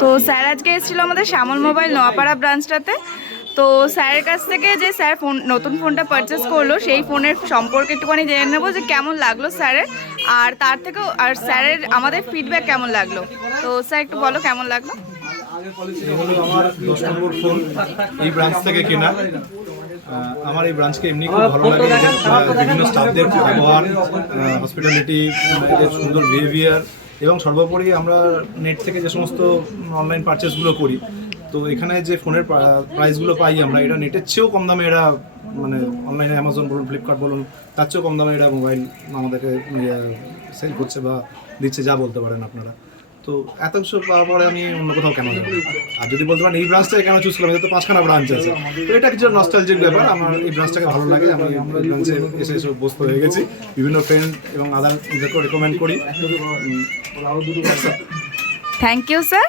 তো স্যার আজকে এসেছিলো আমাদের শ্যামল মোবাইল নোয়াপাড়া ব্রাঞ্চটাতে। তো স্যারের কাছ থেকে যে স্যার নতুন ফোনটা পারচেস করলো সেই ফোনের সম্পর্কে একটুখানি জেনে নেবো যে কেমন লাগলো স্যারের, আর তার থেকেও আর স্যারের আমাদের ফিডব্যাক কেমন লাগলো। তো স্যার একটু বলো কেমন লাগলো। এই হলো আমার 10 নম্বর ফোন, এই ব্রাঞ্চ থেকে কেনা। আমার এই ব্রাঞ্চকে এমনি খুব ভালো লাগে, বিভিন্ন স্টাফদের ব্যবহার, হসপিটালিটি, এদের সুন্দর বিহেভিয়ার, এবং সর্বোপরি আমরা নেট থেকে যে সমস্ত অনলাইন পারচেসগুলো করি, তো এখানে যে ফোনের প্রাইসগুলো পাই আমরা, এটা নেটের চেয়েও কম দামে এরা, মানে অনলাইনে অ্যামাজন বলুন, ফ্লিপকার্ট বলুন, তার চেয়েও কম দামে এরা মোবাইল আমাদেরকে সেল করছে বা দিচ্ছে, যা বলতে পারেন আপনারা। তো এত কিছু পাওয়ার পরে আমি অন্য কোথাও কেন যাবো? আর যদি বলতে পারেন এই ব্রাঞ্চটাকে কেন চুজ করলাম, তো 5খানা ব্রাঞ্চ আছে, তো এটা কিছু নস্টালজিক ব্যাপার। আমার এই ব্রাঞ্চটাকে ভালো লাগে, আমি এই ব্রাঞ্চে এসে অভ্যস্ত হয়ে গেছি, বিভিন্ন ফ্রেন্ড এবং আদারদেরকেও রেকমেন্ড করি। Thank you sir.